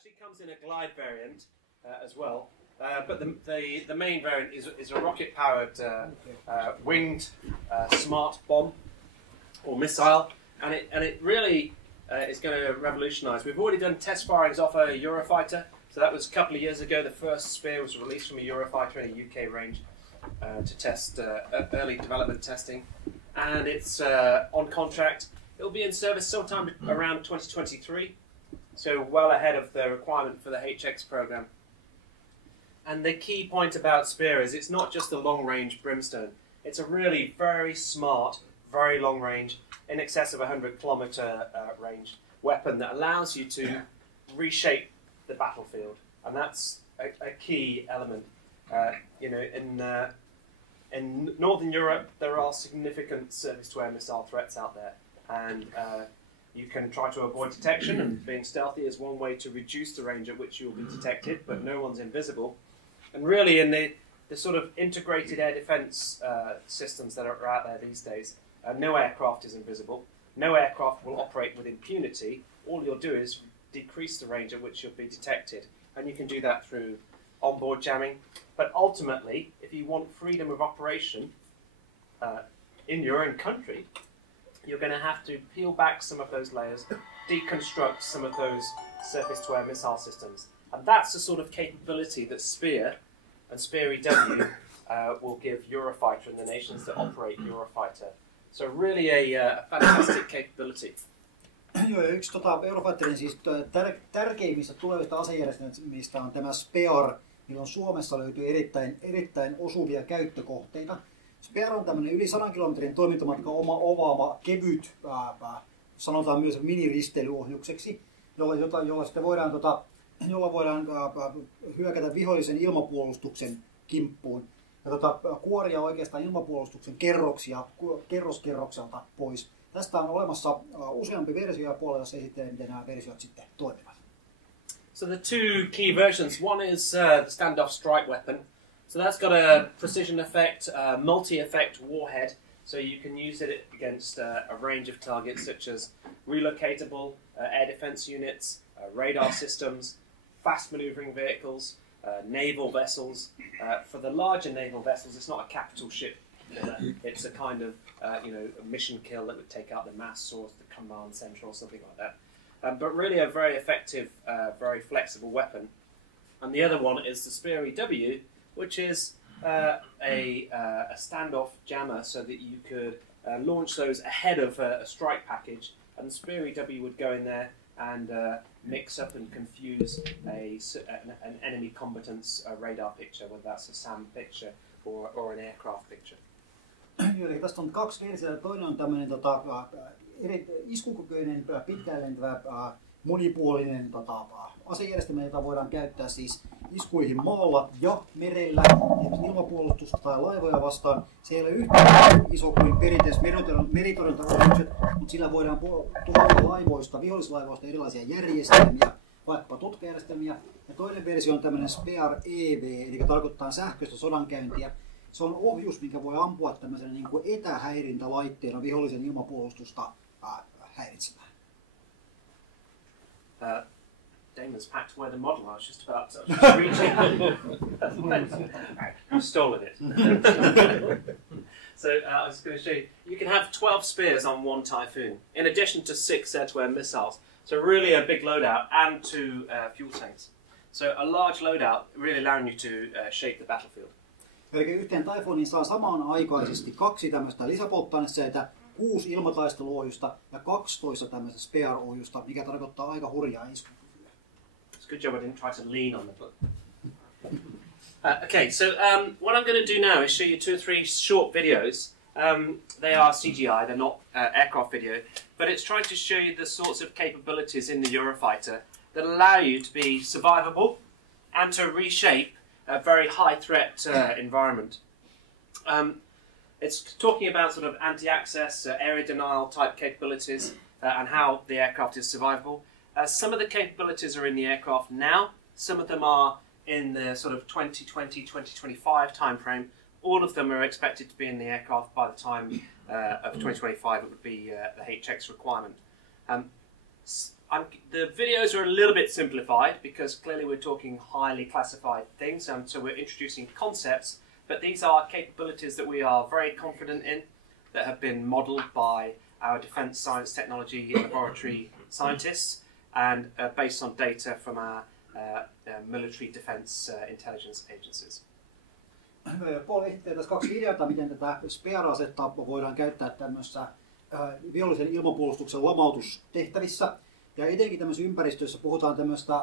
actually comes in a glide variant as well, but the main variant is a rocket-powered winged smart bomb or missile, and it really is going to revolutionise. We've already done test firings off a Eurofighter, so that was a couple of years ago. The first Spear was released from a Eurofighter in a UK range to test early development testing, and it's on contract. It'll be in service sometime around 2023, so well ahead of the requirement for the HX program. And the key point about Spear is it's not just a long-range brimstone. It's a really very smart, very long-range, in excess of 100-kilometre range weapon that allows you to reshape the battlefield, and that's a key element. In Northern Europe, there are significant surface-to-air missile threats out there, and you can try to avoid detection, and being stealthy is one way to reduce the range at which you'll be detected, but no one's invisible. And really, in the sort of integrated air defence systems that are out there these days, no aircraft is invisible. No aircraft will operate with impunity. All you'll do is decrease the range at which you'll be detected, and you can do that through onboard jamming. But ultimately, if you want freedom of operation in your own country, you're going to have to peel back some of those layers, deconstruct some of those surface-to-air missile systems. And that's the sort of capability that Spear and Spear EW will give Eurofighter and the nations that operate Eurofighter. So really a fantastic capability. Joo, yksi Eurofighterin siis tärkeimmistä tulevista asejärjestelmistä on tämä SPEAR, milloin Suomessa löytyy erittäin osuvia käyttökohteita. SPEAR on tämmöinen yli 100 kilometrin toimintamatka omaava kevyt, sanotaan myös miniristeilyohjukseksi, jolla sitten voidaan hyökätä vihollisen ilmapuolustuksen kimppuun ja kuoria oikeastaan ilmapuolustuksen kerroskerrokselta pois. Tästä on olemassa useampi versio ja puolella se esittelee, miten nämä versiot sitten toimivat. So the two key versions, one is the standoff strike weapon. So that's got a precision effect, multi-effect warhead, so you can use it against a range of targets such as relocatable air defense units, radar systems, fast maneuvering vehicles, naval vessels. For the larger naval vessels, it's not a capital ship killer. It's a kind of a mission kill that would take out the mass or the command center or something like that. But really a very effective, very flexible weapon. And the other one is the Spear EW, which is a standoff jammer, so that you could launch those ahead of a strike package, and the Spear EW would go in there and mix up and confuse an enemy combatant's radar picture, whether that's a SAM picture or an aircraft picture. Eli tästä on kaksi versiota. Toinen on tämmöinen iskukykyinen, pitkään lentävä, monipuolinen asejärjestelmä, jota voidaan käyttää siis iskuihin maalla ja merellä, esimerkiksi ilmapuolustusta tai laivoja vastaan. Se ei ole yhtä iso kuin perinteiset meritorjuntaohjukset, mutta sillä voidaan tuhota vihollislaivoista erilaisia järjestelmiä, vaikkapa tutkajärjestelmiä. Ja toinen versio on tämmöinen SPEAR EV, eli tarkoittaa sähköistä sodankäyntiä. Se on ohjus, minkä voi ampua tämmöisenä niin kuin etähäirintälaitteena vihollisen ilmapuolustusta häiritsemään. Damon's packed away the model. I was just about to reach it. You've stolen it. So I was going to show you. You can have 12 Spears on one Typhoon, in addition to 6 air-to-air missiles. So really a big loadout, and 2 fuel tanks. So a large loadout, really allowing you to shape the battlefield. Eli yhteen Typhooniin saa samanaikaisesti 2 tämmöistä lisäpolttoainesäitä, 6 ilmataisteluohjusta ja 12 tämmöistä SPEAR-ohjusta, mikä tarkoittaa aika hurjaa iskukykyä. It's a good job I didn't try to lean on the book. Okay, so what I'm going to do now is show you 2 or 3 short videos. They are CGI, they're not aircraft video, but it's trying to show you the sorts of capabilities in the Eurofighter that allow you to be survivable and to reshape a very high-threat environment. It's talking about sort of anti-access, area denial type capabilities, and how the aircraft is survivable. Some of the capabilities are in the aircraft now. Some of them are in the sort of 2020-2025 timeframe. All of them are expected to be in the aircraft by the time of 2025. It would be the HX requirement. The videos are a little bit simplified because clearly we're talking highly classified things, and so we're introducing concepts, but these are capabilities that we are very confident in, that have been modelled by our defence science technology laboratory scientists, and based on data from our military defence intelligence agencies. Paul esittää tässä 2 videota, miten tätä SPEAR-asetta voidaan käyttää tämmöisessä vihollisen ilmapuolustuksen lamautustehtävissä. Ja etenkin tämmöisessä ympäristössä puhutaan tämmöistä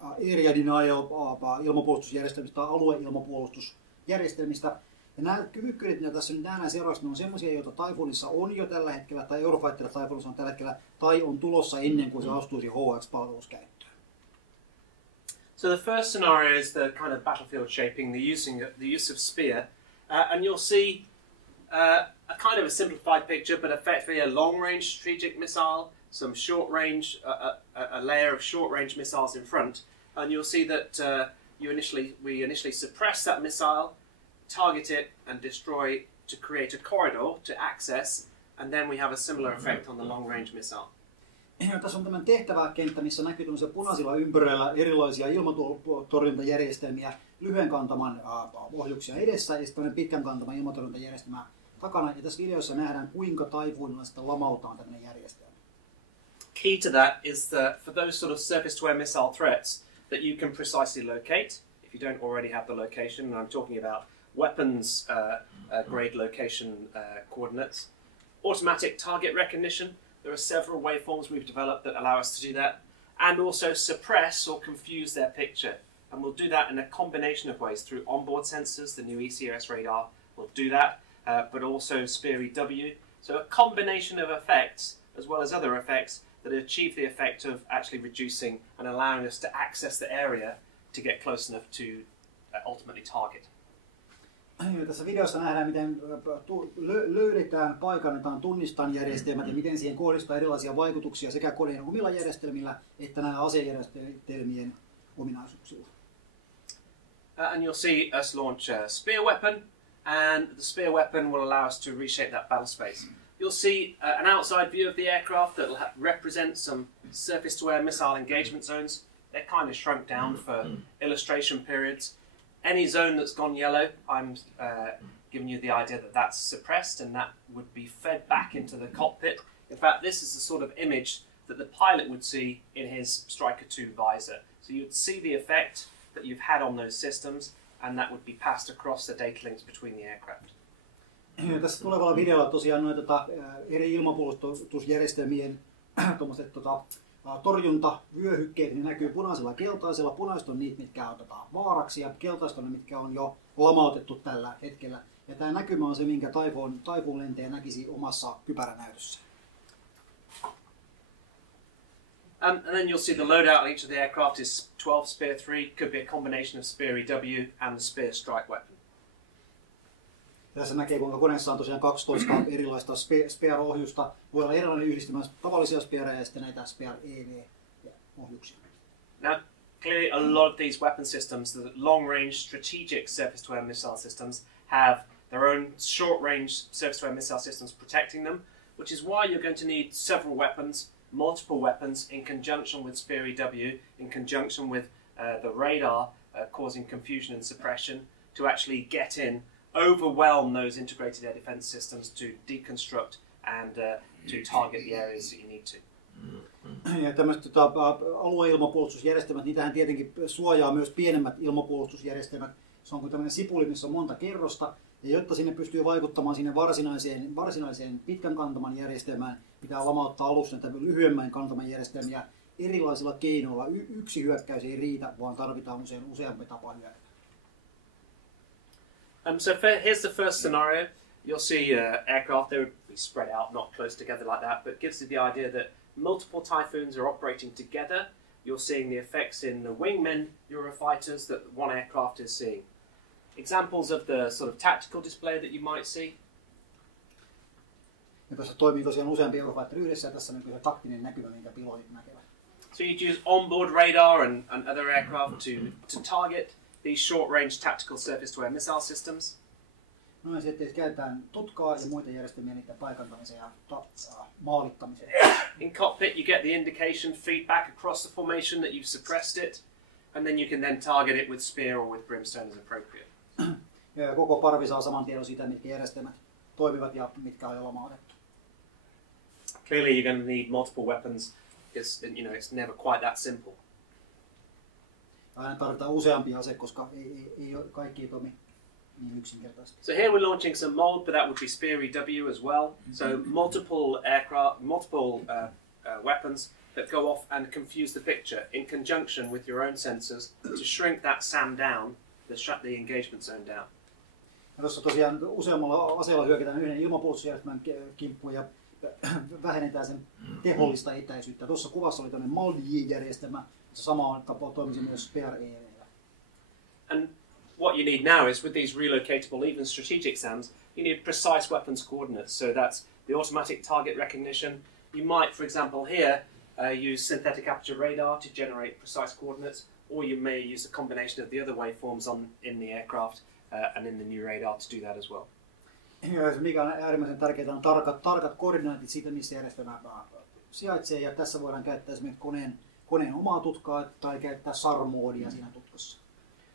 area denial ilmapuolustusjärjestelmistä tai alueilmapuolustusjärjestelmistä. Ja nämä kyvykkyydet, mitä tässä nyt nähdään seuraavaksi, ne on semmoisia, joita Typhoonissa on jo tällä hetkellä, tai Eurofighter-Typhoonissa on tällä hetkellä, tai on tulossa ennen kuin se astuisi HX-palveluskäyttöön. So the first scenario is the kind of battlefield shaping, the use of SPEAR, and you'll see a kind of a simplified picture, but effectively a long-range strategic missile, some short-range, a layer of short-range missiles in front, and you'll see that we initially suppress that missile, target it and destroy to create a corridor to access, and then we have a similar effect on the long-range missile. Tässä on tämän tehtäväkenttä, missä näkyy punaisilla ympyröillä erilaisia ilmatorjuntajärjestelmiä, lyhyen kantaman ohjuksia edessä ja sitten pitkän kantaman ilmatorjuntajärjestelmää takana. Ja tässä videossa nähdään, kuinka Typhoonilla sitten lamautaan tämmöinen järjestelmä. Key to that is that for those sort of surface-to-air missile threats that you can precisely locate, if you don't already have the location, and I'm talking about weapons grade location coordinates, automatic target recognition. There are several waveforms we've developed that allow us to do that, and also suppress or confuse their picture. And we'll do that in a combination of ways through onboard sensors. The new ECOS radar will do that, but also SPEAR-EW. So a combination of effects, as well as other effects, that achieve the effect of actually reducing and allowing us to access the area to get close enough to ultimately target. Tässä videossa nähdään, miten löydetään, paikannetaan, tunnistetaan järjestelmät ja miten siihen kohdistaa erilaisia vaikutuksia sekä koneen omilla järjestelmillä että nämä asejärjestelmien ominaisuuksilla. And you'll see us launch a spear weapon, and the spear weapon will allow us to reshape that battle space. You'll see an outside view of the aircraft that will represent some surface-to-air missile engagement zones. They're kind of shrunk down for illustration periods. Any zone that's gone yellow, I'm giving you the idea that that's suppressed and that would be fed back into the cockpit. In fact, this is the sort of image that the pilot would see in his Striker 2 visor. So you'd see the effect that you've had on those systems, and that would be passed across the data links between the aircraft. Tässä tulevalla videolla tosiaan noita eri ilmapuolustusjärjestelmien torjuntavyöhykkeet, niin näkyy punaisella keltaisella. Punaiset on niitä, mitkä otetaan vaaraksi, ja keltaiset on ne, mitkä on jo lamautettu tällä hetkellä. Ja tämä näkymä on se, minkä Typhoon lentäjä näkisi omassa kypäränäytössä. And then you'll see the loadout on each of the aircraft is 12 Spear 3, could be a combination of SPEAR-EW and the Spear strike weapon. Tässä näkee, kuinka koneessa on tosiaan 12 erilaista SPEAR-ohjusta. Voi olla erilainen yhdistelmä tavallisia SPEAReja ja sitten näitä SPEAR-EV-ohjuksia. Now, clearly a lot of these weapon systems, the long-range strategic surface-to-air missile systems, have their own short-range surface-to-air missile systems protecting them, which is why you're going to need several weapons, multiple weapons, in conjunction with SPEAR-EW, in conjunction with the radar causing confusion and suppression, to actually get in, overwhelm those integrated air defense systems to deconstruct and to target the areas that you need to. Ja tämmöiset alueilmapuolustusjärjestelmät, niitähän tietenkin suojaa myös pienemmät ilmapuolustusjärjestelmät. Se on kuin tämmöinen sipuli, missä on monta kerrosta. Ja jotta sinne pystyy vaikuttamaan sinne varsinaiseen pitkän kantaman järjestelmään, pitää lamauttaa alussa näitä lyhyemmän kantaman järjestelmiä erilaisilla keinoilla. Yksi hyökkäys ei riitä, vaan tarvitaan useampi tapa hyökätä. So here's the first scenario. You'll see aircraft, they would be spread out, not close together like that, but it gives you the idea that multiple Typhoons are operating together. You're seeing the effects in the wingmen Eurofighters that one aircraft is seeing. Examples of the sort of tactical display that you might see. Ja tässä toimii tosiaan useampi Eurofighter yhdessä, ja tässä näkyy se taktinen näkymä, minkä pilotit näkevät. So you'd use onboard radar and other aircraft to target these short-range tactical surface-to-air missile systems. Noin sitten käytetään tutkaa ja muita järjestelmiä niiden paikantamiseen ja maalittamiseen. In cockpit you get the indication feedback across the formation that you've suppressed it, and then you can then target it with spear or with brimstone as appropriate. Ja koko parvi saa saman tiedon siitä, mitkä järjestelmät toimivat ja mitkä on jo lomautettu. Clearly you're going to need multiple weapons. It's never quite that simple. Aina tarvitaan useampia aseita, koska kaikki ei toimi niin yksinkertaisesti. So here we're launching some mold, but that would be spear EW as well. So multiple weapons that go off and confuse the picture in conjunction with your own sensors to shrink that SAM down, shut the engagement zone down. Ja tuossa tosiaan useammalla aseella hyökätään yhden ilmapuolustusjärjestelmän kimppuun ja vähennetään sen tehollista etäisyyttä. Tuossa kuvassa oli tämmöinen MALDI-järjestelmä, se sama tapa toimisi myös SPR-EV:llä. And what you need now is with these relocatable, even strategic SAMs, you need precise weapons coordinates. So that's the automatic target recognition. You might, for example, here use synthetic aperture radar to generate precise coordinates, or you may use a combination of the other waveforms in the aircraft and in the new radar to do that as well. Ja se mikä on äärimmäisen tärkeää on tarkat koordinaatit siitä, missä järjestelmä sijaitsee, ja tässä voidaan käyttää esimerkiksi koneen omaa tutkaa tai käyttää SAR-moodia siinä tutkassa.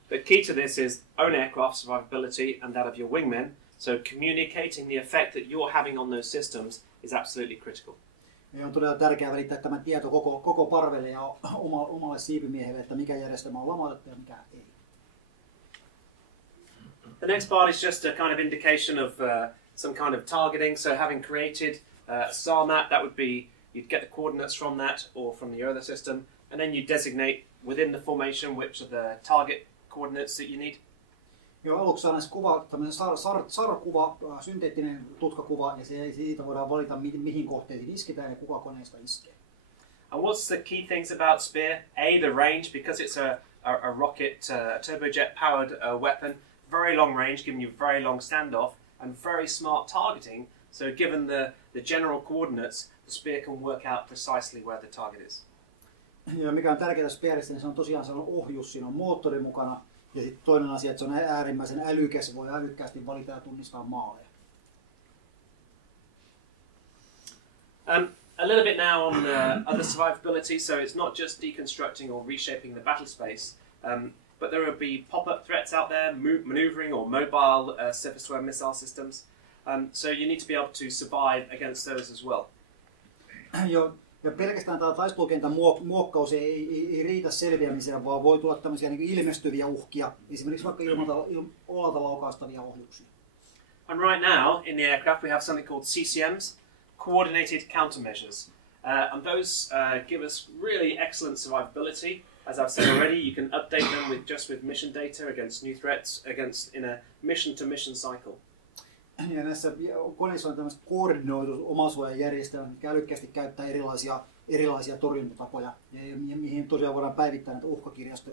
The key to this is own aircraft survivability and that of your wingmen, so communicating the effect that you're having on those systems is absolutely critical. Ja on todella tärkeää välittää tämä tieto koko parvelle ja omalle siipimiehelle, että mikä järjestelmä on lomautettu ja mikä ei. The next part is just a kind of indication of some kind of targeting. So having created a SAR map, that would be, you'd get the coordinates from that or from the other system, and then you designate within the formation which are the target coordinates that you need. Joo, aluksi saadaan tämmöinen SAR-kuva, synteettinen tutkakuva, ja siitä voidaan valita, mihin kohteisiin isketään ja kuka koneesta iskee. And what's the key things about Spear? A, the range, because it's a rocket, turbojet-powered weapon. Very long range, giving you very long standoff, and very smart targeting. So given the general coordinates, the spear can work out precisely where the target is. Ja mikä on tärkeää Spearissa, niin se on tosiaan ohjus, siinä on moottori mukana. Ja sitten toinen asia, että se on äärimmäisen älykäs, voi älykkäästi valita ja tunnistaa maaleja. A little bit now on other survivability. So it's not just deconstructing or reshaping the battle space. But there will be pop-up threats out there, maneuvering or mobile surface-to-air missile systems. So you need to be able to survive against those as well. Ja pelkästään tämä taistelukentän muokkaus ei riitä selviämiseen, vaan voi tulla tämmöisiä niin ilmestyviä uhkia, esimerkiksi vaikka alalta laukaistavia ohjuksia. And right now in the aircraft we have something called CCMs, Coordinated Countermeasures. And those give us really excellent survivability. As I've said already, you can update them with mission data against new threats, in a mission-to-mission cycle. Ja näissä koneissa on tämmöiset koordinoidut omasuojajärjestelmät, mitkä älykkäästi käyttää erilaisia torjuntatapoja, ja mihin tosiaan voidaan päivittää näitä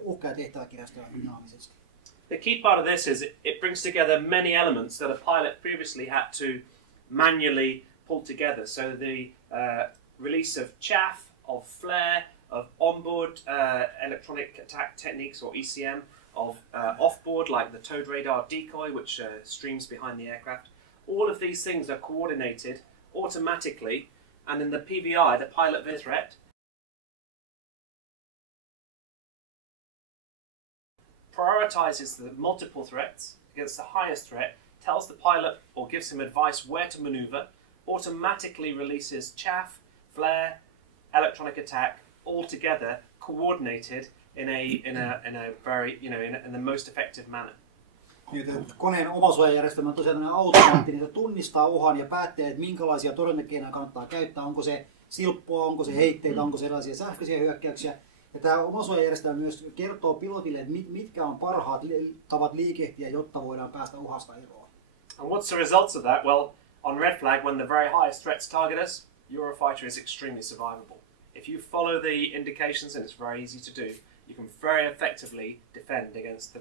uhka- ja tehtäväkirjastoja dynaamisesti. The key part of this is it brings together many elements that a pilot previously had to manually pull together. So the release of chaff, of flare, of onboard electronic attack techniques or ECM, of offboard like the towed radar decoy which streams behind the aircraft. All of these things are coordinated automatically, and in the PVI, the pilot view threat, prioritizes the multiple threats against the highest threat, tells the pilot or gives him advice where to maneuver, automatically releases chaff, flare, electronic attack, all together coordinated in a very, in the most effective manner. Koneen omasuojajärjestelmä on tosiaan automaattinen, se tunnistaa uhan ja päättää, että minkälaisia torjuntakeinoja kannattaa käyttää, onko se silppoa, onko se heitteitä, onko se erilaisia sähköisiä hyökkäyksiä. Ja tämä omasuojajärjestelmä myös kertoo pilotille, että mitkä on parhaat tavat liikehtiä, jotta voidaan päästä uhasta eroon. And what's the results of that? Well, on red flag, when the very highest threats target us, Eurofighter is extremely survivable. If you follow the indications, and it's very easy to do, you can very effectively defend against the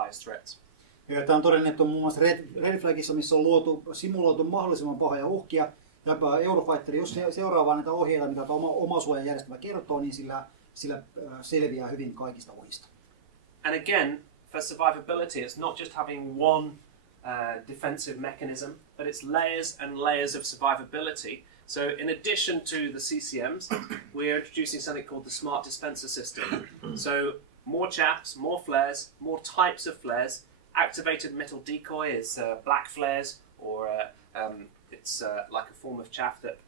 highest threats. Ja tämä on todennettu muun muassa Red Flagissa, missä on simuloitu mahdollisimman pahoja uhkia. Ja Eurofighter, jos seuraa näitä ohjeita, mitä omasuojajärjestelmä kertoo, niin sillä selviää hyvin kaikista uhista. And again, for survivability, it's not just having one defensive mechanism, but it's layers and layers of survivability. So in addition to the CCMs, we're introducing something called the smart dispenser system. So more chaps, more flares, more types of flares. Activated metal decoy is black flares, or it's like a form of chaff that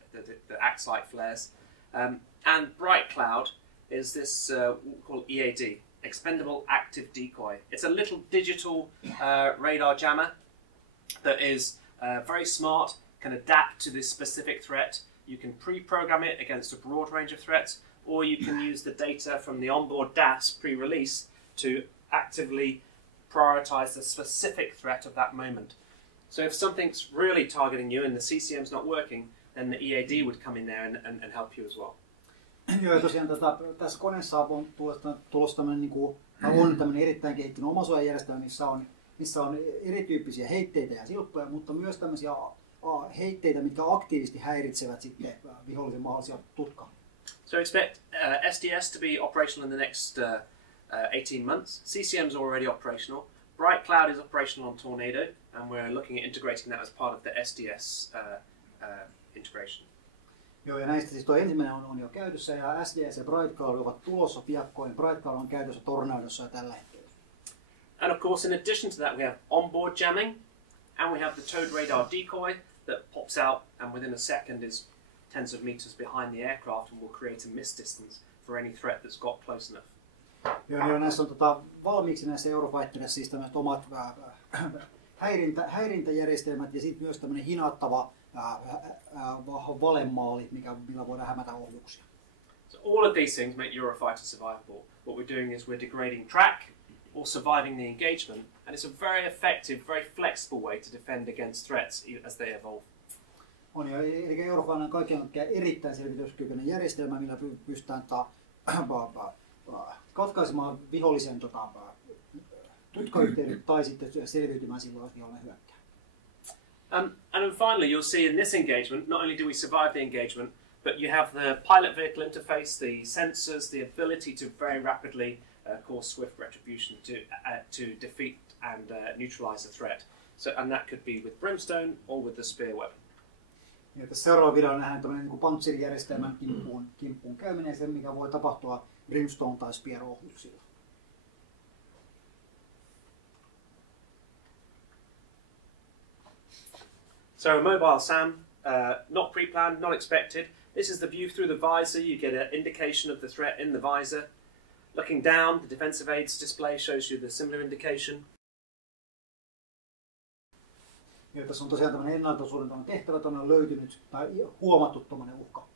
acts like flares. And bright cloud is this what we call EAD, expendable active decoy. It's a little digital radar jammer that is very smart, can adapt to this specific threat. You can pre-program it against a broad range of threats, or you can use the data from the onboard DAS pre-release to actively prioritize the specific threat of that moment. So if something's really targeting you and the CCM's not working, then the EAD would come in there and help you as well. Joo, ja tosiaan tässä koneessa on tulossa tämmöinen erittäin kehittynyt omasuojajärjestelmä, missä on erityyppisiä heitteitä ja silppuja, mutta myös tämmöisiä heitteitä, mitkä aktiivisesti häiritsevät sitten vihollisen mahdollisia tutkaa. So expect SDS to be operational in the next 18 months. CCM is already operational. Bright Cloud is operational on Tornado, and we're looking at integrating that as part of the SDS integration. Joo, ja näistä siis tuo ensimmäinen on jo käytössä, ja SDS ja Bright Cloud ovat tulossa piakkoin. Bright Cloud on käytössä Tornadossa jo tällä hetkellä. And of course, in addition to that, we have onboard jamming, and we have the towed radar decoy that pops out, and within a second is tens of meters behind the aircraft and will create a miss distance for any threat that's got close enough. Joo, näissä on valmiiksi näissä Eurofighterissa siis tämmöiset omat häirintäjärjestelmät ja sitten myös tämmöinen hinattava valemaali, millä voidaan hämätä ohjuksia. So all of these things make Eurofighter survivable. What we're doing is we're degrading track or surviving the engagement, and it's a very effective, very flexible way to defend against threats as they evolve. On jo, eli Eurofighter on kaiken erittäin selvityskykyinen järjestelmä, millä pystytään katkaisemaan vihollisen tutkayhteydet tai sitten selviytymään silloin, jos vihollinen hyökkää. And then finally, you'll see in this engagement, not only do we survive the engagement, but you have the pilot vehicle interface, the sensors, the ability to very rapidly cause swift retribution to defeat and neutralize a threat. So, and that could be with Brimstone or with the spear weapon. Ja tässä seuraava videolla nähdään tämmöinen niin panssijärjestelmän kimppuun käyminen, se mikä voi tapahtua Brimstone tai Spear-ohjuksilla. So a mobile SAM, not pre-planned, not expected. This is the view through the visor. You get an indication of the threat in the visor. Looking down, the defensive aids display shows you the similar indication. Ja tässä on tosiaan tämmöinen ennaltasuunnitelman tehtävä, että on löytynyt tai huomattu tuommoinen uhka.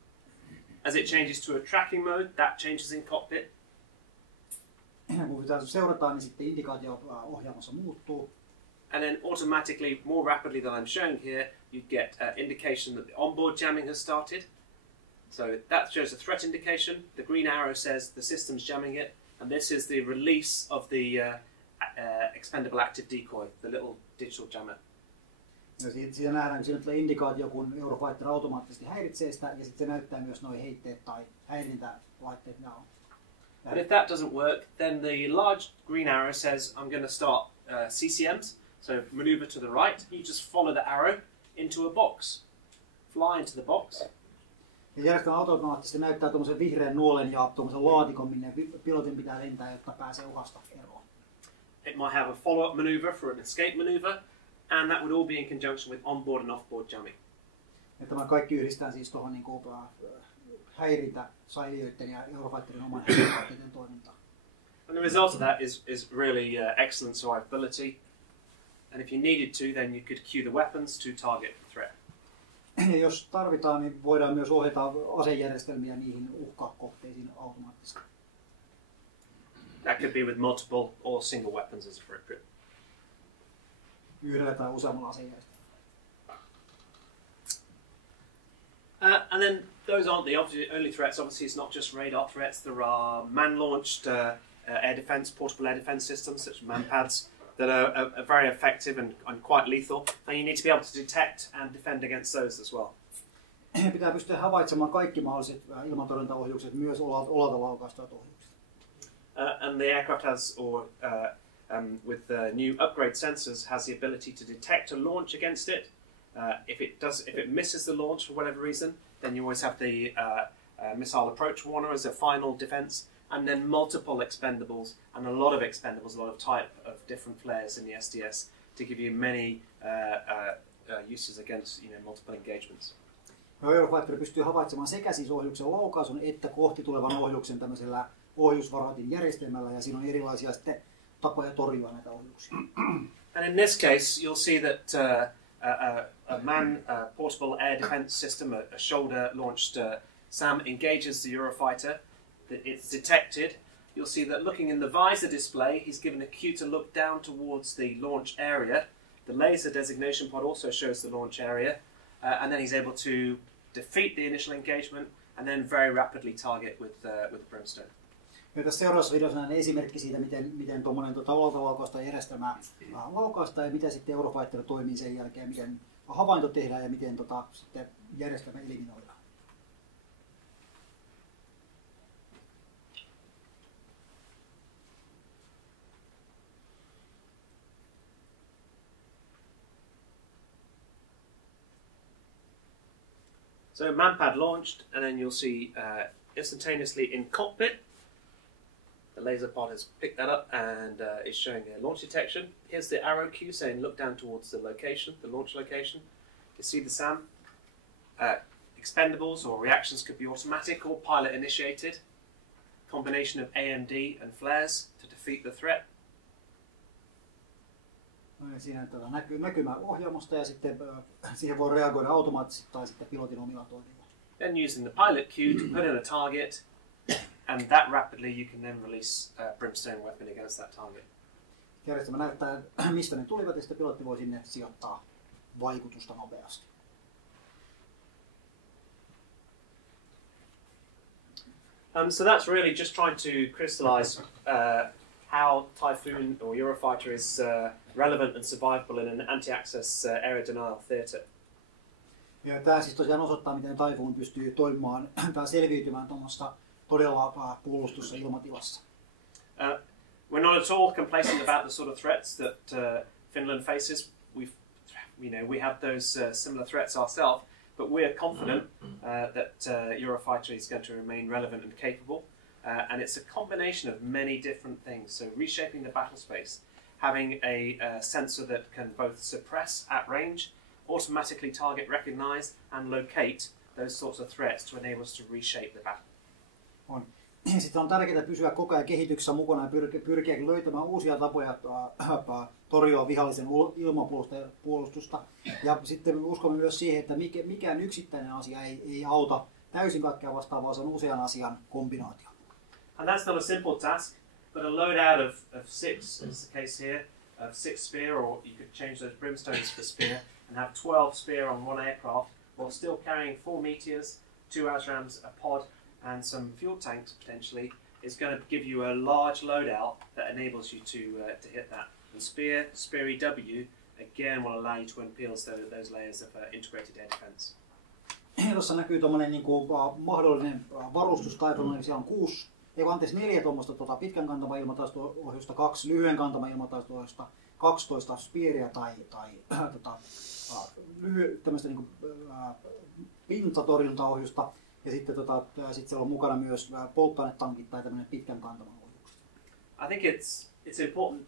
As it changes to a tracking mode, that changes in cockpit. Kun sitä seurataan, niin sitten indikaatio ohjaamossa muuttuu. And then automatically, more rapidly than I'm showing here, you get indication that the onboard jamming has started. So that shows a threat indication. The green arrow says the system's jamming it. And this is the release of the expendable active decoy, the little digital jammer. Ja siitä nähdään, kun siinä tulee indikaatio, kun Eurofighter automaattisesti häiritsee sitä, ja sitten se näyttää myös nuo heitteet tai häirintälaitteet. But if that doesn't work, then the large green arrow says I'm going to start CCMs. So maneuver to the right. You just follow the arrow into a box. Fly into the box. Ja järjestelmä automaattisesti näyttää tuommoisen vihreän nuolen ja tuommoisen laatikon, minne pilotin pitää lentää, jotta pääsee uhasta eroon. It might have a follow-up maneuver for an escape maneuver, and that would all be in conjunction with onboard and offboard jamming. Ja tämä kaikki yhdistää siis tuohon niin häirintäsäiliöiden ja Eurofighterin oman häirintälaitteiden toimintaan. And the result of that is really excellent survivability. And if you needed to, then you could cue the weapons to target the threat. Ja jos tarvitaan, niin voidaan myös ohjata asejärjestelmiä niihin uhkakohteisiin automaattisesti. That could be with multiple or single weapons as appropriate. Yhdellä tai useammalla asejärjestelmällä. And then those aren't the only threats. Obviously, it's not just radar threats. There are man-launched air defense, portable air defense systems such as manpads that are very effective and quite lethal. And you need to be able to detect and defend against those as well. Pitää pystyä havaitsemaan kaikki mahdolliset ilmatorjuntaohjukset, myös olalta laukaistavat ohjukset. And the aircraft has with the new upgrade sensors, has the ability to detect a launch against it. If it misses the launch for whatever reason, then you always have the missile approach warner as a final defense, and then multiple expendables and a lot of expendables, a lot of type of different flares in the SDS to give you many uses against multiple engagements. Eurofighter pystyy havaitsemaan sekä siis ohjuksen laukaisun että kohti tulevan ohjuksen tämmöisellä ohjusvaroitin järjestelmällä, ja siinä on erilaisia sitten tapoja torjua näitä ohjuksia. And in this case, you'll see that a portable air defense system, a shoulder-launched SAM, engages the Eurofighter. It's detected. You'll see that looking in the visor display, he's given a cue to look down towards the launch area. The laser designation pod also shows the launch area, and then he's able to defeat the initial engagement and then very rapidly target with the brimstone. Ja tässä seuraavassa videossa näen esimerkki siitä, miten tuommoinen laukaista järjestelmää laukaistaan ja miten sitten Eurofighter toimii sen jälkeen, miten havainto tehdään ja miten sitten järjestelmä eliminoidaan. So manpad launched, and then you'll see instantaneously in cockpit, the laser pod has picked that up and is showing a launch detection. Here's the arrow cue saying look down towards the location, the launch location. You see the SAM. Expendables or reactions could be automatic or pilot initiated. Combination of AMD and flares to defeat the threat. Siinä näkyy näkymä ohjaamosta ja sitten siihen voi reagoida automaattisesti tai sitten pilotin omilla toimilla. Then using the pilot cue to put in a target, and that rapidly you can then release a brimstone weapon against that target. Järjestelmä näyttää, mistä ne tulivat, ja sitten pilotti voi sinne sijoittaa vaikutusta nopeasti. So that's really just trying to crystallize how Typhoon or Eurofighter is relevant and survivable in an anti-access area denial theatre. Ja tämä siis tosiaan osoittaa, miten Typhoon pystyy toimimaan tai selviytymään tuommoista todella puolustussa ilmatilassa. We're not at all complacent about the sort of threats that Finland faces. We have those similar threats ourselves, but we're confident that Eurofighter is going to remain relevant and capable. And it's a combination of many different things. So reshaping the battle space, having a sensor that can both suppress at range, automatically target recognize, and locate those sorts of threats to enable us to reshape the battle. On. Sitten on tärkeää pysyä koko ajan kehityksessä mukana ja pyrkiä löytämään uusia tapoja torjua vihollisen ilmapuolustusta. Ja sitten uskomme myös siihen, että mikään yksittäinen asia ei auta täysin kaikkea vastaan, vaan se on usean asian kombinaatio. And that's not a simple task, but a loadout of 6, is the case here, of 6 Spear, or you could change those brimstones for Spear, and have 12 Spear on one aircraft, while still carrying 4 Meteors, 2 ASRAMs, a pod, and some fuel tanks potentially, is going to give you a large loadout that enables you to hit that. And Spear EW, again will allow you to unpeel those layers of integrated air defense. Tuossa näkyy tuommoinen mahdollinen varustus Typhoonilla, siellä on 4 tuommoista pitkän kantaman ilmataisto-ohjusta, 2 lyhyen kantaman ilmataisto-ohjusta, 12 Spearia tai tämmöistä pintatorjuntaohjusta, ja sitten sit siellä on mukana myös polttoainetankit tai tämmöinen pitkän kantaman ohjukset. I think it's important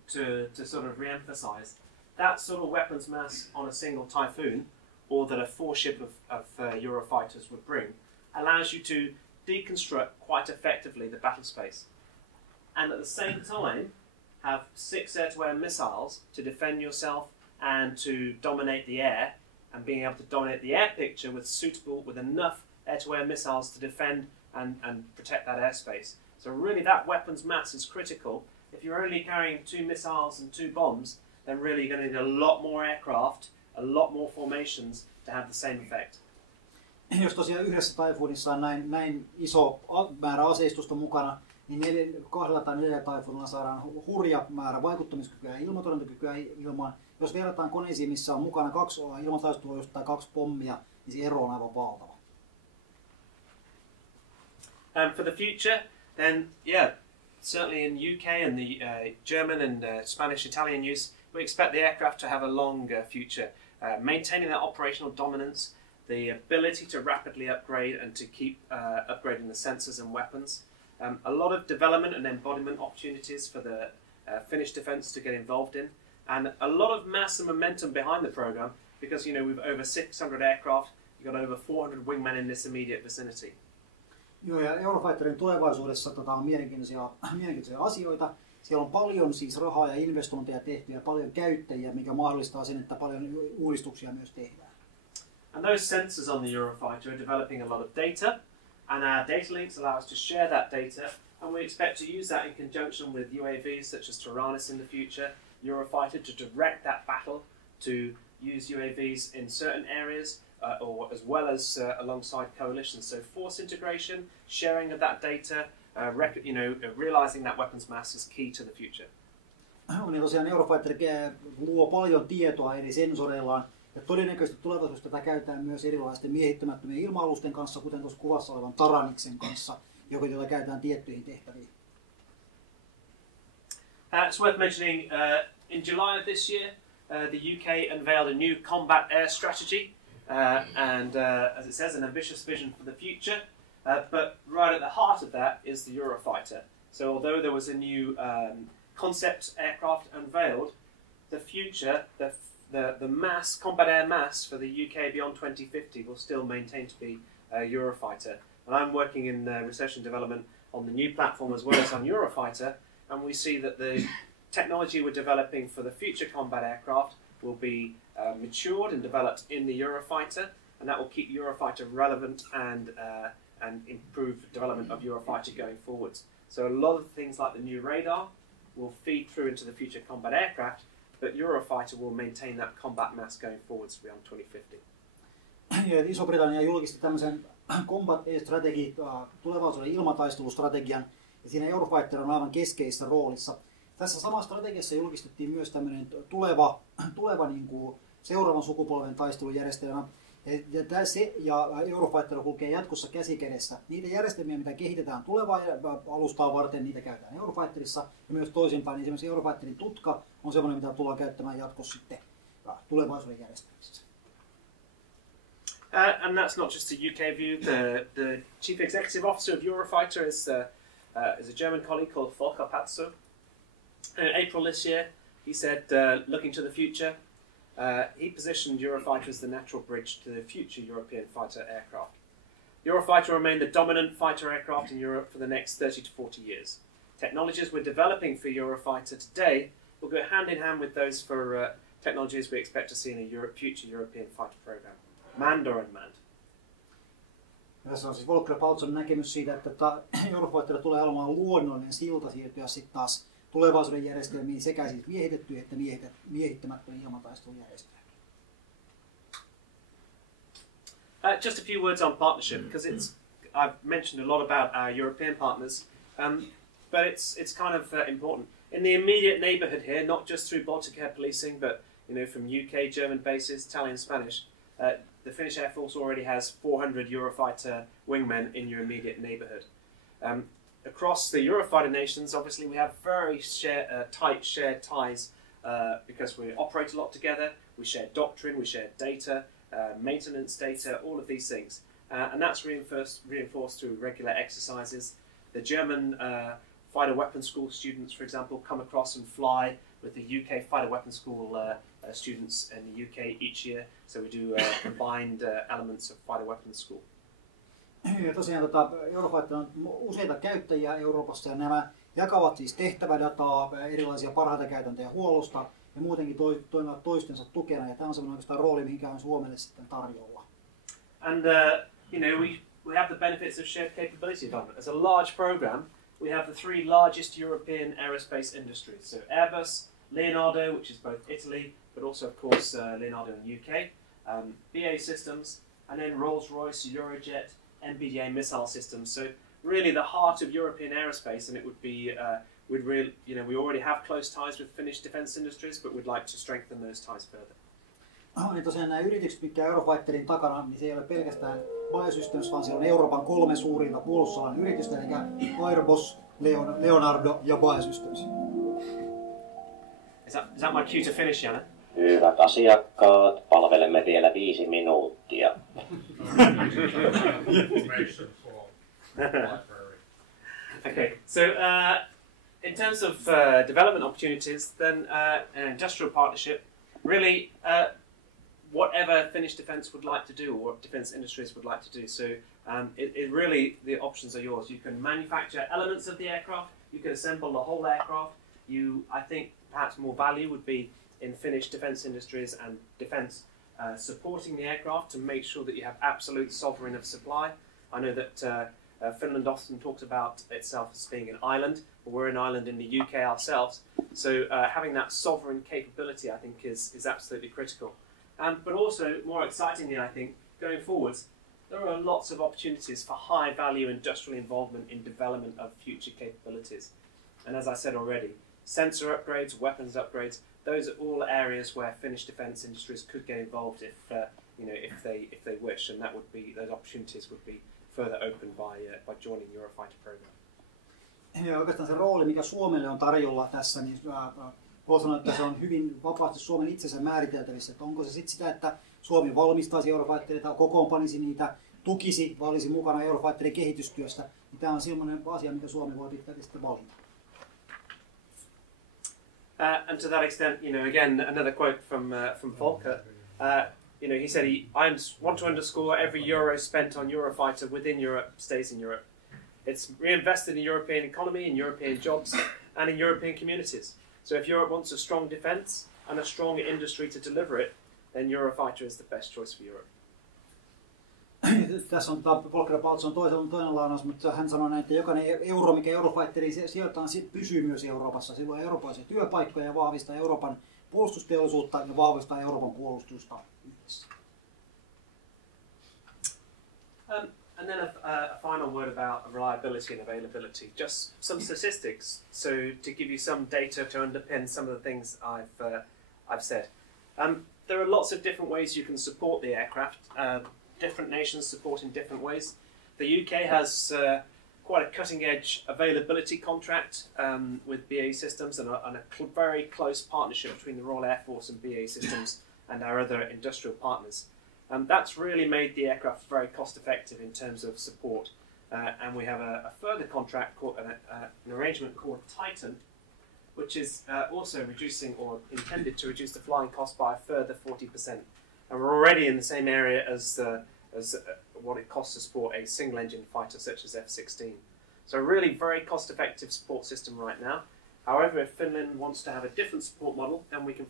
to sort of re-emphasize that sort of weapons mass on a single Typhoon, or that a 4-ship of Eurofighters would bring, allows you to deconstruct quite effectively the battle space, and at the same time have 6 air-to-air missiles to defend yourself and to dominate the air, and being able to dominate the air picture with enough air-to-air missiles to defend and protect that airspace. So really that weapons mass is critical. If you're only carrying 2 missiles and 2 bombs, then really you're going to need a lot more aircraft, a lot more formations to have the same effect. Jos tosiaan yhdessä Typhoonissa on näin iso määrä aseistusta mukana, niin 2 tai 4 Typhoonilla saadaan hurja määrä vaikuttamiskykyä ja ilmatorjuntakykyä ilmaan. Jos verrataan koneisiin, missä on mukana 2 ilmataisteluohjusta tai 2 pommia, niin se ero on aivan valtava. For the future, then certainly in UK and the German and Spanish, Italian use, we expect the aircraft to have a long future, maintaining that operational dominance, the ability to rapidly upgrade and to keep upgrading the sensors and weapons. A lot of development and embodiment opportunities for the Finnish defence to get involved in, and a lot of mass and momentum behind the programme because we've over 600 aircraft, you've got over 400 wingmen in this immediate vicinity. Joo, ja Eurofighterin tulevaisuudessa on mielenkiintoisia asioita. Siellä on paljon siis rahaa ja investointeja tehty ja paljon käyttäjiä, mikä mahdollistaa sen, että paljon uudistuksia myös tehdään. And those sensors on the Eurofighter are developing a lot of data, and our data links allow us to share that data, and we expect to use that in conjunction with UAVs such as Taranis in the future, Eurofighter, to direct that battle, to use UAVs in certain areas, or as well as alongside coalitions. So force integration, sharing of that data, realizing that weapons mass is key to the future. Niin tosiaan Eurofighter luo paljon tietoa eri sensoreillaan, ja todennäköisesti tulevaisuudessa tätä käytetään myös erilaisten miehittämättömien ilma-alusten kanssa, kuten tuossa kuvassa olevan Taraniksen kanssa, jota käytetään tiettyihin tehtäviin. It's worth mentioning in July of this year, the UK unveiled a new combat air strategy, and as it says, an ambitious vision for the future. But right at the heart of that is the Eurofighter. So although there was a new concept aircraft unveiled, the future, the mass, combat air mass for the UK beyond 2050 will still maintain to be Eurofighter. And I'm working in research and development on the new platform as well as on Eurofighter, and we see that the technology we're developing for the future combat aircraft will be matured and developed in the Eurofighter, and that will keep Eurofighter relevant and improve development of Eurofighter going forwards. So a lot of things like the new radar will feed through into the future combat aircraft, but Eurofighter will maintain that combat mass going forwards beyond 2050. Ja Iso-Britannia julkisti tämmöisen Combat Air Strategy, tulevaisuuden ilmataistelustrategian, ja siinä Eurofighter on aivan keskeisessä roolissa. Tässä samassa strategiassa julkistettiin myös tämmöinen tuleva niin kuin seuraavan sukupolven taistelujärjestelmä. Ja Eurofighter kulkee jatkossa käsikädessä. Niitä järjestelmiä, mitä kehitetään tulevaa alustaa varten, niitä käytetään Eurofighterissa. Ja myös toisinpäin, esimerkiksi Eurofighterin tutka on semmoinen, mitä tullaan käyttämään jatkossa sitten tulevaisuuden järjestelmissä. And that's not just a UK view. The chief executive officer of Eurofighter is a German colleague called Volker Patzo. In April this year, he said, looking to the future, he positioned Eurofighter as the natural bridge to the future European fighter aircraft. Eurofighter will remain the dominant fighter aircraft in Europe for the next 30 to 40 years. Technologies we're developing for Eurofighter today will go hand in hand with those for technologies we expect to see in a future European fighter program, manned or unmanned. Tässä on siis Volker Patzon näkemys siitä, että Eurofighter tulee olemaan luonnollinen silta siirtyä sitten taas tulevaisuuden järjestelmiin sekä siis miehitettyjä että miehittämättömiä ilmataistelujärjestelmiä. Just a few words on partnership, because I've mentioned a lot about our European partners, but it's kind of important. In the immediate neighbourhood here, not just through Baltic air policing, but from UK, German bases, Italian, Spanish, the Finnish Air Force already has 400 Eurofighter wingmen in your immediate neighbourhood. Across the Eurofighter nations, obviously, we have very tight shared ties because we operate a lot together, we share doctrine, we share data, maintenance data, all of these things. And that's reinforced through regular exercises. The German fighter weapons school students, for example, come across and fly with the UK fighter weapons school students in the UK each year. So we do combined elements of fighter weapons school. Ja tosiaan Eurofighter on useita käyttäjiä Euroopassa ja nämä jakavat siis tehtävädataa, erilaisia parhaita käytäntöjä huollosta ja muutenkin toimivat toistensa tukena. Ja tämä on semmoinen oikeastaan rooli, mikä on Suomelle sitten tarjolla. And we have the benefits of shared capability development. As a large program, we have the three largest European aerospace industries. So Airbus, Leonardo, which is both Italy, but also of course Leonardo in the UK, BAE Systems, and then Rolls-Royce, Eurojet, MBDA missile systems. So really the heart of European aerospace, and it would be we already have close ties with Finnish defence industries, but we'd like to strengthen those ties further. Niin tosiaan nämä yritykset, mitkä Eurofighterin takana, niin se ei ole pelkästään Biosystems, vaan siellä on Euroopan 3 suurinta puolustusalan yritystä, eli Airbus, Leonardo ja Biosystems. Is that my cue to finish, Jana? Hyvät asiakkaat, palvelemme vielä 5 minuuttia. Okay, so in terms of development opportunities, then an industrial partnership, really whatever Finnish defence would like to do, or what defence industries would like to do. So it really, the options are yours. You can manufacture elements of the aircraft, you can assemble the whole aircraft. I think perhaps more value would be in Finnish defence industries and defence supporting the aircraft to make sure that you have absolute sovereign of supply. I know that Finland often talks about itself as being an island, but we're an island in the UK ourselves. So having that sovereign capability, I think, is absolutely critical. But also, more excitingly, I think, going forwards, there are lots of opportunities for high-value industrial involvement in development of future capabilities. And as I said already, sensor upgrades, weapons upgrades, those are all areas where Finnish defence industries could get involved if they wish, and those opportunities would be further opened by joining Eurofighter program. Ja oikeastaan se rooli, mikä Suomelle on tarjolla tässä, niin voi sanoa, että se on hyvin vapaasti Suomen itsensä määriteltävissä. Että onko se sitten sitä, että Suomi valmistaisi Eurofightereita, kokoonpanisi niitä, tukisi, vai olisi mukana Eurofighterin kehitystyöstä, niin tämä on sellainen asia, mitä Suomi voi pitkälti sitten valita. And to that extent, again, another quote from Volker. He said, I want to underscore every euro spent on Eurofighter within Europe stays in Europe. It's reinvested in European economy, in European jobs, and in European communities. So if Europe wants a strong defence and a strong industry to deliver it, then Eurofighter is the best choice for Europe. Tässä on Volker Paltson toinen lainaus, mutta hän sanoi, että jokainen euro, mikä Eurofighterin sijoitetaan, pysyy myös Euroopassa. Silloin eurooppalaisia työpaikkoja ja vahvistaa Euroopan puolustusteollisuutta ja vahvistaa Euroopan puolustusta yhdessä. And then a final word about reliability and availability. Just some statistics, so to give you some data to underpin some of the things I've said. There are lots of different ways you can support the aircraft. Different nations support in different ways. The UK has quite a cutting-edge availability contract with BAE Systems and a very close partnership between the Royal Air Force and BAE Systems and our other industrial partners. That's really made the aircraft very cost-effective in terms of support. And we have a further contract, called an arrangement called Titan, which is also reducing or intended to reduce the flying cost by a further 40%. And we're already in the same area as what it costs to support a single-engine fighter such as F-16. So a really very cost-effective support system right now. However, if Finland wants to have a different support model, then we can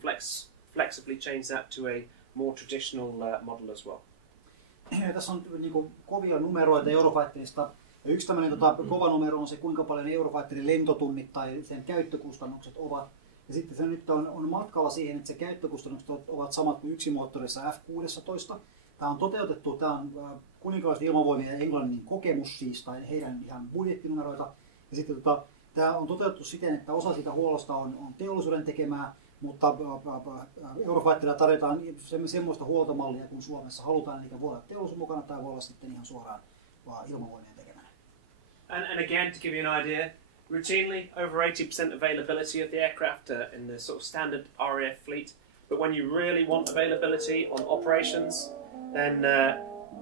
flexibly change that to a more traditional model as well. Tässä on niin kovia numeroita Eurofightterista. Yksi tämmöinen kova numero on se, kuinka paljon Eurofighterin lentotunnit tai sen käyttökustannukset ovat. Ja sitten se nyt on matkalla siihen, että se käyttökustannukset ovat samat kuin yksimoottorissa F-16. Tämä on toteutettu, tämä on kuninkaallisten ilmavoimien ja Englannin kokemus siis, tai heidän ihan budjettinumeroita. Ja sitten tämä on toteutettu siten, että osa siitä huollosta on teollisuuden tekemää, mutta Eurofightilla tarjotaan semmoista huoltomallia kuin Suomessa halutaan, eli voi olla teollisuus mukana tai voi olla sitten ihan suoraan ilmavoimien tekemänä. And again, to give you an idea, routinely over 80% availability of the aircraft in the sort of standard RAF fleet. But when you really want availability on operations, then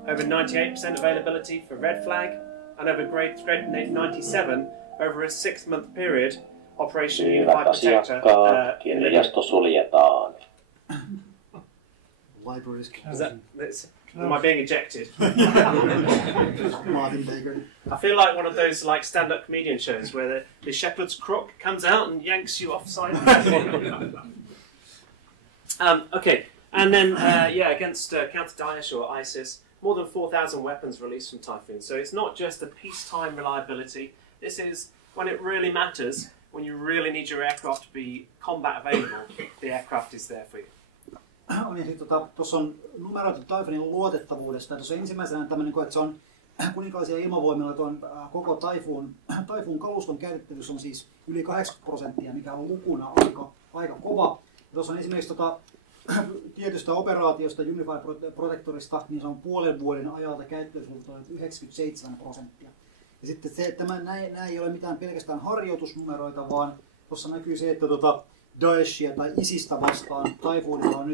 over 98% availability for red flag, and over grade 97 over a 6-month period. Operation Unified Protector. Kirjasto suljetaan. Libraries. Am I being ejected? I feel like one of those stand-up comedian shows where the shepherd's crook comes out and yanks you offside. Okay, and then against counter-Daesh or ISIS, more than 4,000 weapons released from Typhoon. So it's not just a peacetime reliability. This is when it really matters. When you really need your aircraft to be combat available, the aircraft is there for you. Tuossa on numeroitu Typhoonin luotettavuudesta. Tuossa ensimmäisenä tämmöinen, että se on kuninkaallisia ilmavoimilla tuon koko Typhoon kaluston käytettävyys on siis yli 80%, mikä on lukuna aika kova. Tuossa on esimerkiksi tietystä operaatiosta Unified Protectorista, niin se on puolen vuoden ajalta käyttööllisyys on 97%. Ja sitten se, että nämä ei ole mitään pelkästään harjoitusnumeroita, vaan tuossa näkyy se, että Daeshia tai ISIStä vastaan Typhoonilla on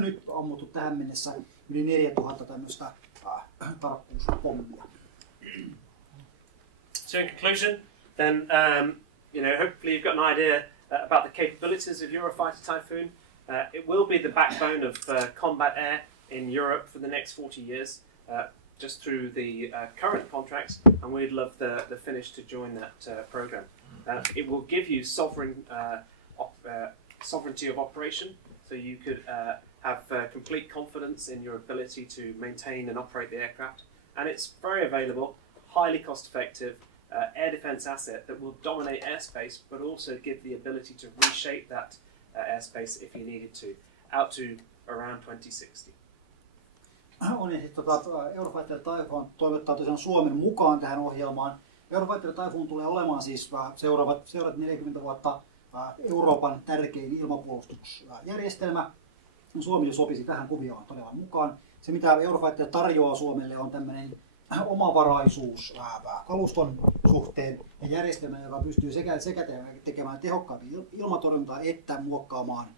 nyt ammuttu tähän mennessä yli 4000 tämmöistä tarkkuuspommia. So in conclusion, then hopefully you've got an idea about the capabilities of Eurofighter Typhoon. It will be the backbone of combat air in Europe for the next 40 years, just through the current contracts, and we'd love the Finnish to join that program. It will give you sovereignty of operation, so you could have complete confidence in your ability to maintain and operate the aircraft, and it's very available, highly cost-effective air defence asset that will dominate airspace, but also give the ability to reshape that airspace if you needed to, out to around 2060. Eurofighter Typhoon toivottaa tosiaan Suomen mukaan tähän ohjelmaan. Eurofighter Typhoon tulee olemaan siis seuraavat 40 vuotta Euroopan tärkein ilmapuolustusjärjestelmä. Suomi sopisi tähän kuvioon todella mukaan. Se, mitä Eurofighter tarjoaa Suomelle, on tämmöinen omavaraisuus kaluston suhteen ja järjestelmä, joka pystyy sekä tekemään tehokkaampi ilmatorjuntaa että muokkaamaan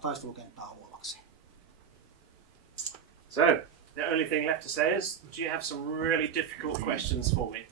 taistelukenttää haluavakseen. So, the only thing left to say is, do you have some really difficult questions for me?